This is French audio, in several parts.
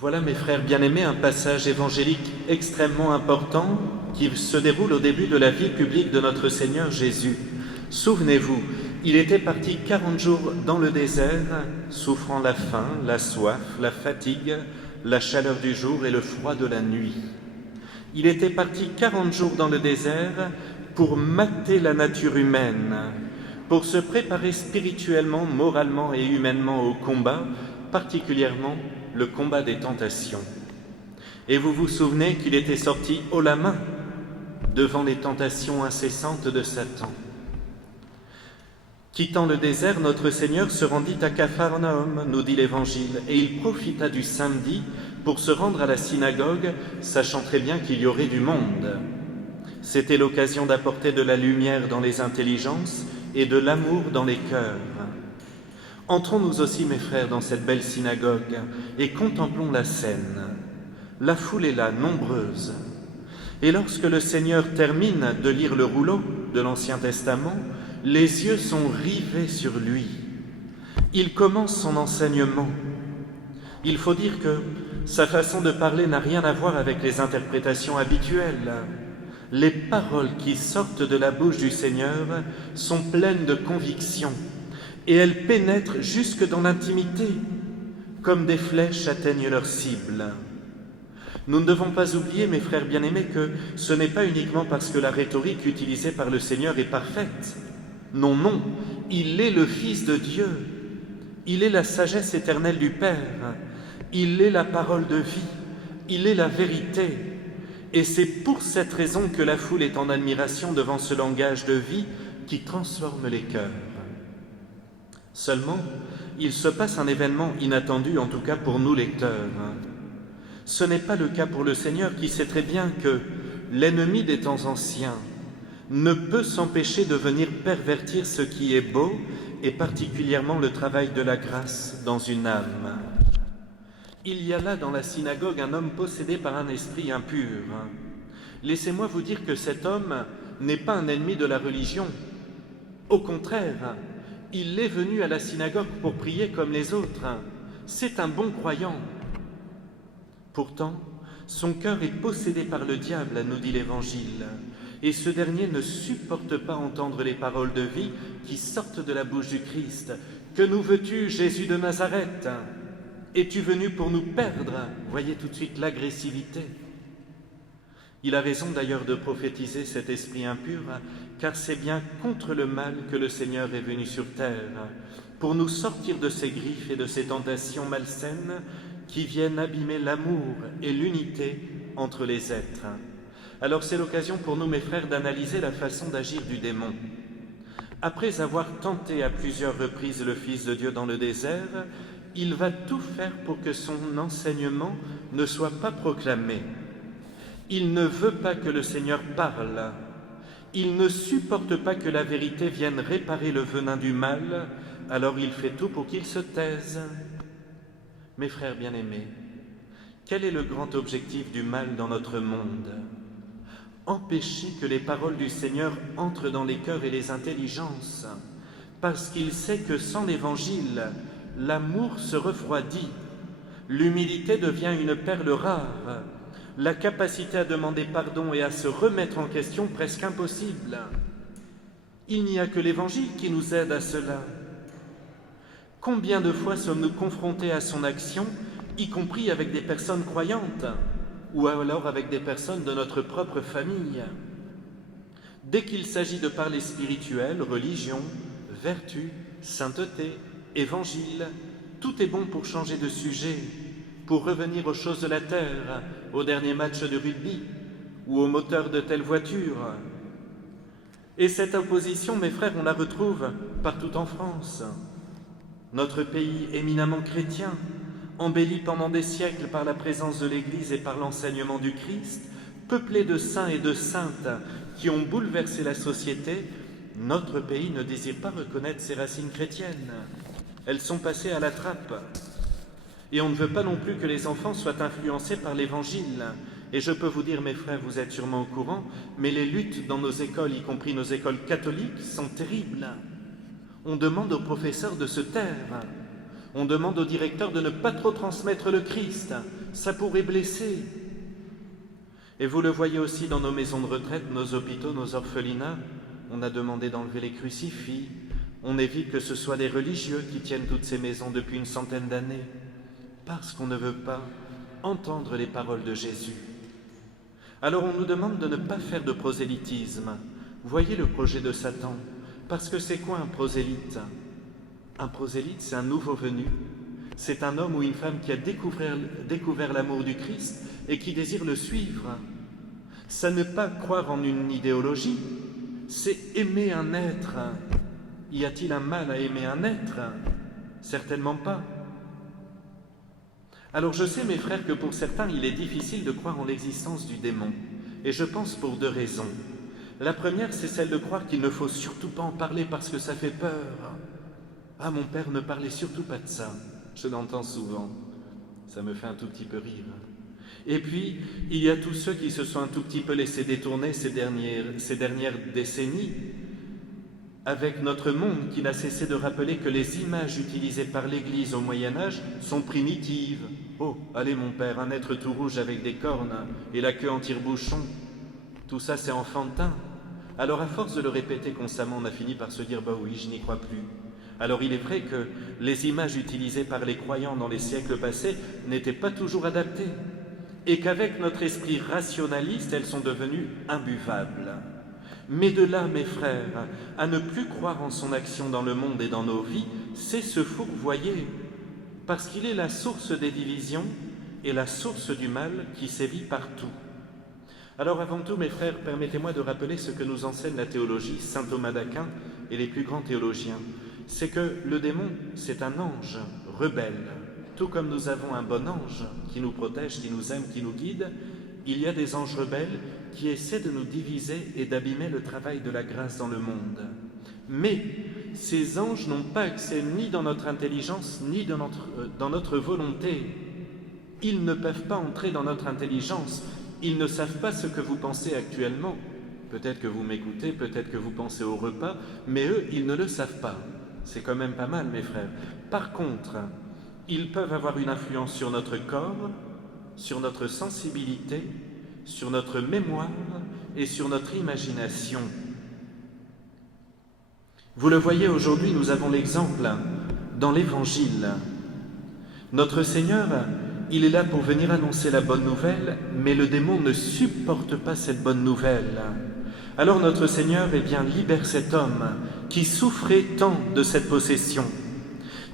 Voilà, mes frères bien-aimés, un passage évangélique extrêmement important qui se déroule au début de la vie publique de notre Seigneur Jésus. Souvenez-vous, il était parti 40 jours dans le désert, souffrant la faim, la soif, la fatigue, la chaleur du jour et le froid de la nuit. Il était parti 40 jours dans le désert pour mater la nature humaine, pour se préparer spirituellement, moralement et humainement au combat, particulièrement le combat des tentations. Et vous vous souvenez qu'il était sorti haut la main devant les tentations incessantes de Satan. Quittant le désert, notre Seigneur se rendit à Capharnaüm, nous dit l'Évangile, et il profita du samedi pour se rendre à la synagogue, sachant très bien qu'il y aurait du monde. C'était l'occasion d'apporter de la lumière dans les intelligences et de l'amour dans les cœurs. Entrons-nous aussi, mes frères, dans cette belle synagogue et contemplons la scène. La foule est là, nombreuse. Et lorsque le Seigneur termine de lire le rouleau de l'Ancien Testament, les yeux sont rivés sur lui. Il commence son enseignement. Il faut dire que sa façon de parler n'a rien à voir avec les interprétations habituelles. Les paroles qui sortent de la bouche du Seigneur sont pleines de conviction et elles pénètrent jusque dans l'intimité, comme des flèches atteignent leur cible. Nous ne devons pas oublier, mes frères bien-aimés, que ce n'est pas uniquement parce que la rhétorique utilisée par le Seigneur est parfaite. Non, non, il est le Fils de Dieu. Il est la sagesse éternelle du Père. Il est la parole de vie. Il est la vérité. Et c'est pour cette raison que la foule est en admiration devant ce langage de vie qui transforme les cœurs. Seulement, il se passe un événement inattendu, en tout cas pour nous lecteurs. Ce n'est pas le cas pour le Seigneur qui sait très bien que l'ennemi des temps anciens ne peut s'empêcher de venir pervertir ce qui est beau et particulièrement le travail de la grâce dans une âme. Il y a là dans la synagogue un homme possédé par un esprit impur. Laissez-moi vous dire que cet homme n'est pas un ennemi de la religion. Au contraire, il est venu à la synagogue pour prier comme les autres. C'est un bon croyant. Pourtant, son cœur est possédé par le diable, nous dit l'Évangile, et ce dernier ne supporte pas entendre les paroles de vie qui sortent de la bouche du Christ. « Que nous veux-tu, Jésus de Nazareth ? Es-tu venu pour nous perdre ?» Voyez tout de suite l'agressivité. Il a raison d'ailleurs de prophétiser cet esprit impur, car c'est bien contre le mal que le Seigneur est venu sur terre, pour nous sortir de ses griffes et de ses tentations malsaines qui viennent abîmer l'amour et l'unité entre les êtres. Alors c'est l'occasion pour nous, mes frères, d'analyser la façon d'agir du démon. Après avoir tenté à plusieurs reprises le Fils de Dieu dans le désert, il va tout faire pour que son enseignement ne soit pas proclamé. Il ne veut pas que le Seigneur parle. Il ne supporte pas que la vérité vienne réparer le venin du mal, alors il fait tout pour qu'il se taise. Mes frères bien-aimés, quel est le grand objectif du mal dans notre monde ? Empêcher que les paroles du Seigneur entrent dans les cœurs et les intelligences, parce qu'il sait que sans l'Évangile, l'amour se refroidit, l'humilité devient une perle rare, la capacité à demander pardon et à se remettre en question presque impossible. Il n'y a que l'Évangile qui nous aide à cela. Combien de fois sommes-nous confrontés à son action, y compris avec des personnes croyantes, ou alors avec des personnes de notre propre famille? Dès qu'il s'agit de parler spirituel, religion, vertu, sainteté, évangile, tout est bon pour changer de sujet, pour revenir aux choses de la terre, au dernier match de rugby ou au moteur de telle voiture. Et cette opposition, mes frères, on la retrouve partout en France. Notre pays éminemment chrétien, embelli pendant des siècles par la présence de l'Église et par l'enseignement du Christ, peuplé de saints et de saintes qui ont bouleversé la société, notre pays ne désire pas reconnaître ses racines chrétiennes. Elles sont passées à la trappe. Et on ne veut pas non plus que les enfants soient influencés par l'Évangile. Et je peux vous dire, mes frères, vous êtes sûrement au courant, mais les luttes dans nos écoles, y compris nos écoles catholiques, sont terribles. On demande aux professeurs de se taire. On demande au directeur de ne pas trop transmettre le Christ, ça pourrait blesser. Et vous le voyez aussi dans nos maisons de retraite, nos hôpitaux, nos orphelinats, on a demandé d'enlever les crucifix, on évite que ce soit des religieux qui tiennent toutes ces maisons depuis une centaine d'années, parce qu'on ne veut pas entendre les paroles de Jésus. Alors on nous demande de ne pas faire de prosélytisme. Voyez le projet de Satan, parce que c'est quoi un prosélyte? Un prosélyte, c'est un nouveau venu. C'est un homme ou une femme qui a découvert l'amour du Christ et qui désire le suivre. Ça n'est pas croire en une idéologie, c'est aimer un être. Y a-t-il un mal à aimer un être? Certainement pas. Alors je sais, mes frères, que pour certains, il est difficile de croire en l'existence du démon. Et je pense pour deux raisons. La première, c'est celle de croire qu'il ne faut surtout pas en parler parce que ça fait peur. Ah, mon père, ne parlez surtout pas de ça. Je l'entends souvent. Ça me fait un tout petit peu rire. Et puis, il y a tous ceux qui se sont un tout petit peu laissés détourner ces dernières décennies avec notre monde qui n'a cessé de rappeler que les images utilisées par l'Église au Moyen-Âge sont primitives. Oh, allez mon père, un être tout rouge avec des cornes et la queue en tire-bouchon, tout ça c'est enfantin. Alors à force de le répéter constamment, on a fini par se dire « bah oui, je n'y crois plus ». Alors il est vrai que les images utilisées par les croyants dans les siècles passés n'étaient pas toujours adaptées et qu'avec notre esprit rationaliste, elles sont devenues imbuvables. Mais de là, mes frères, à ne plus croire en son action dans le monde et dans nos vies, c'est se fourvoyer, parce qu'il est la source des divisions et la source du mal qui sévit partout. Alors avant tout, mes frères, permettez-moi de rappeler ce que nous enseigne la théologie, saint Thomas d'Aquin et les plus grands théologiens. C'est que le démon, c'est un ange rebelle. Tout comme nous avons un bon ange qui nous protège, qui nous aime, qui nous guide, il y a des anges rebelles qui essaient de nous diviser et d'abîmer le travail de la grâce dans le monde. Mais ces anges n'ont pas accès ni dans notre intelligence, ni dans notre volonté. Ils ne peuvent pas entrer dans notre intelligence. Ils ne savent pas ce que vous pensez actuellement. Peut-être que vous m'écoutez, peut-être que vous pensez au repas, mais eux, ils ne le savent pas. C'est quand même pas mal, mes frères. Par contre, ils peuvent avoir une influence sur notre corps, sur notre sensibilité, sur notre mémoire et sur notre imagination. Vous le voyez, aujourd'hui, nous avons l'exemple dans l'Évangile. Notre Seigneur, il est là pour venir annoncer la bonne nouvelle, mais le démon ne supporte pas cette bonne nouvelle. Alors notre Seigneur, eh bien, libère cet homme qui souffrait tant de cette possession.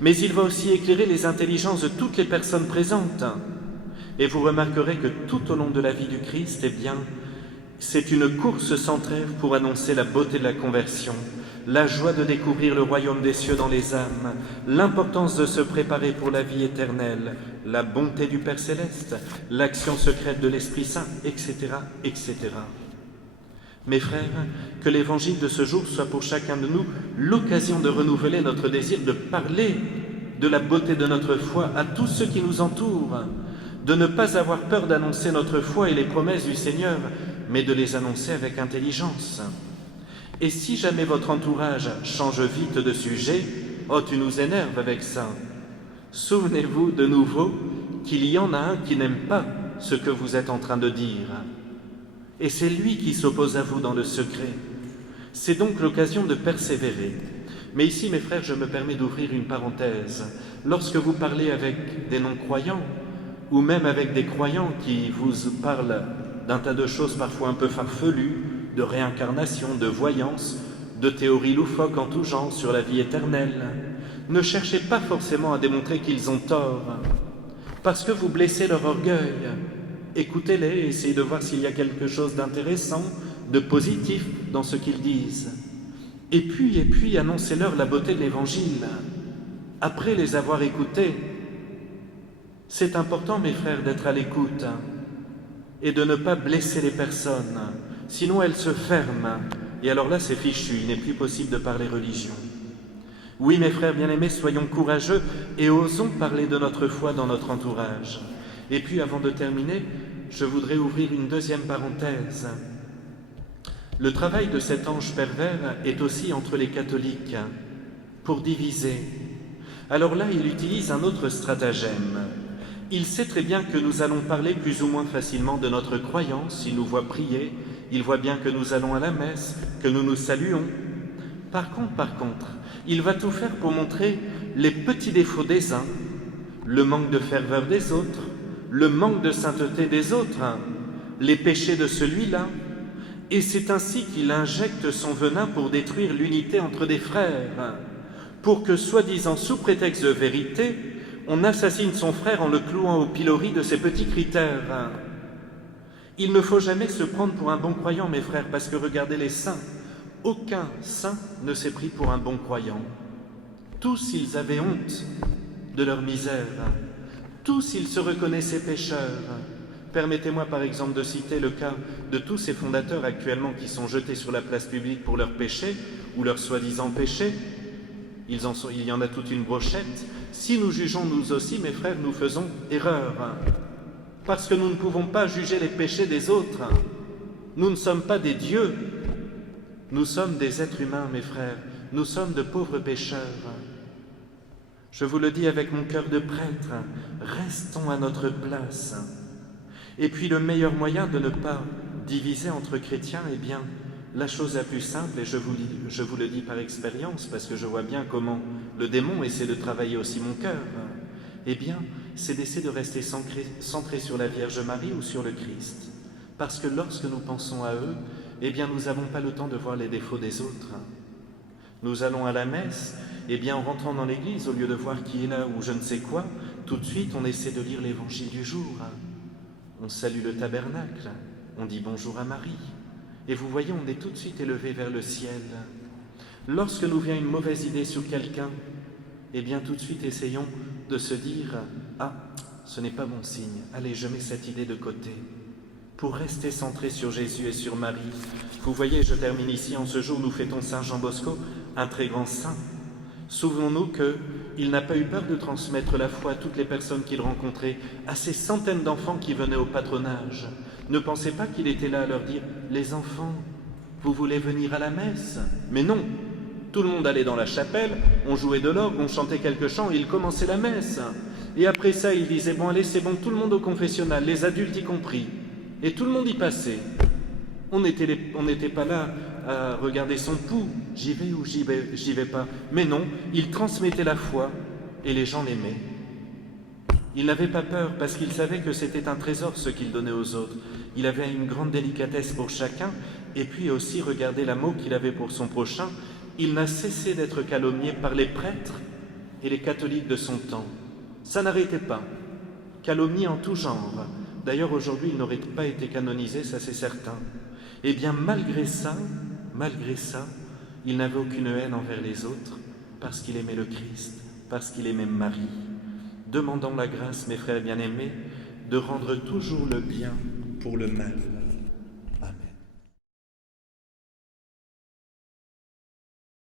Mais il va aussi éclairer les intelligences de toutes les personnes présentes. Et vous remarquerez que tout au long de la vie du Christ, eh bien, c'est une course sans trêve pour annoncer la beauté de la conversion, la joie de découvrir le royaume des cieux dans les âmes, l'importance de se préparer pour la vie éternelle, la bonté du Père Céleste, l'action secrète de l'Esprit Saint, etc., etc. Mes frères, que l'évangile de ce jour soit pour chacun de nous l'occasion de renouveler notre désir de parler de la beauté de notre foi à tous ceux qui nous entourent, de ne pas avoir peur d'annoncer notre foi et les promesses du Seigneur, mais de les annoncer avec intelligence. Et si jamais votre entourage change vite de sujet, oh, tu nous énerves avec ça. Souvenez-vous de nouveau qu'il y en a un qui n'aime pas ce que vous êtes en train de dire. Et c'est lui qui s'oppose à vous dans le secret. C'est donc l'occasion de persévérer. Mais ici, mes frères, je me permets d'ouvrir une parenthèse. Lorsque vous parlez avec des non-croyants, ou même avec des croyants qui vous parlent d'un tas de choses parfois un peu farfelues, de réincarnation, de voyance, de théories loufoques en tout genre sur la vie éternelle, ne cherchez pas forcément à démontrer qu'ils ont tort, parce que vous blessez leur orgueil. Écoutez-les, essayez de voir s'il y a quelque chose d'intéressant, de positif dans ce qu'ils disent. Et puis, annoncez-leur la beauté de l'Évangile. Après les avoir écoutés, c'est important, mes frères, d'être à l'écoute et de ne pas blesser les personnes, sinon elles se ferment. Et alors là, c'est fichu, il n'est plus possible de parler religion. Oui, mes frères bien-aimés, soyons courageux et osons parler de notre foi dans notre entourage. Et puis, avant de terminer, je voudrais ouvrir une deuxième parenthèse. Le travail de cet ange pervers est aussi entre les catholiques, pour diviser. Alors là, il utilise un autre stratagème. Il sait très bien que nous allons parler plus ou moins facilement de notre croyance. Il nous voit prier, il voit bien que nous allons à la messe, que nous nous saluons. Par contre, il va tout faire pour montrer les petits défauts des uns, le manque de ferveur des autres, le manque de sainteté des autres, les péchés de celui-là. Et c'est ainsi qu'il injecte son venin pour détruire l'unité entre des frères, pour que, soi-disant sous prétexte de vérité, on assassine son frère en le clouant au pilori de ses petits critères. Il ne faut jamais se prendre pour un bon croyant, mes frères, parce que regardez les saints. Aucun saint ne s'est pris pour un bon croyant. Tous ils avaient honte de leur misère. Tous ils se reconnaissaient pécheurs. Permettez-moi par exemple de citer le cas de tous ces fondateurs actuellement qui sont jetés sur la place publique pour leurs péchés ou leurs soi-disant péchés. Il y en a toute une brochette. Si nous jugeons nous aussi, mes frères, nous faisons erreur. Parce que nous ne pouvons pas juger les péchés des autres. Nous ne sommes pas des dieux. Nous sommes des êtres humains, mes frères. Nous sommes de pauvres pécheurs. Je vous le dis avec mon cœur de prêtre, restons à notre place. Et puis le meilleur moyen de ne pas diviser entre chrétiens, eh bien, la chose la plus simple, et je vous le dis par expérience, parce que je vois bien comment le démon essaie de travailler aussi mon cœur, eh bien, c'est d'essayer de rester centré sur la Vierge Marie ou sur le Christ. Parce que lorsque nous pensons à eux, eh bien, nous n'avons pas le temps de voir les défauts des autres. Nous allons à la messe, eh bien, en rentrant dans l'église, au lieu de voir qui est là ou je ne sais quoi, tout de suite, on essaie de lire l'évangile du jour. On salue le tabernacle, on dit bonjour à Marie. Et vous voyez, on est tout de suite élevé vers le ciel. Lorsque nous vient une mauvaise idée sur quelqu'un, eh bien, tout de suite, essayons de se dire « Ah, ce n'est pas bon signe, allez, je mets cette idée de côté. » Pour rester centré sur Jésus et sur Marie. Vous voyez, je termine ici, en ce jour, nous fêtons Saint Jean Bosco, un très grand saint. Souvenons-nous qu'il n'a pas eu peur de transmettre la foi à toutes les personnes qu'il rencontrait, à ces centaines d'enfants qui venaient au patronage. Ne pensez pas qu'il était là à leur dire « Les enfants, vous voulez venir à la messe ?» Mais non, tout le monde allait dans la chapelle, on jouait de l'orgue, on chantait quelques chants et il commençait la messe. Et après ça, il disait « Bon, allez, c'est bon, tout le monde au confessionnal, les adultes y compris. » Et tout le monde y passait. On n'était pas là à regarder son pouls, j'y vais ou j'y vais pas. Mais non, il transmettait la foi et les gens l'aimaient. Il n'avait pas peur parce qu'il savait que c'était un trésor ce qu'il donnait aux autres. Il avait une grande délicatesse pour chacun et puis aussi, regardez l'amour qu'il avait pour son prochain. Il n'a cessé d'être calomnié par les prêtres et les catholiques de son temps. Ça n'arrêtait pas. Calomnie en tout genre. D'ailleurs, aujourd'hui, il n'aurait pas été canonisé, ça c'est certain. Eh bien, malgré ça, il n'avait aucune haine envers les autres, parce qu'il aimait le Christ, parce qu'il aimait Marie. Demandons la grâce, mes frères bien-aimés, de rendre toujours le bien pour le mal.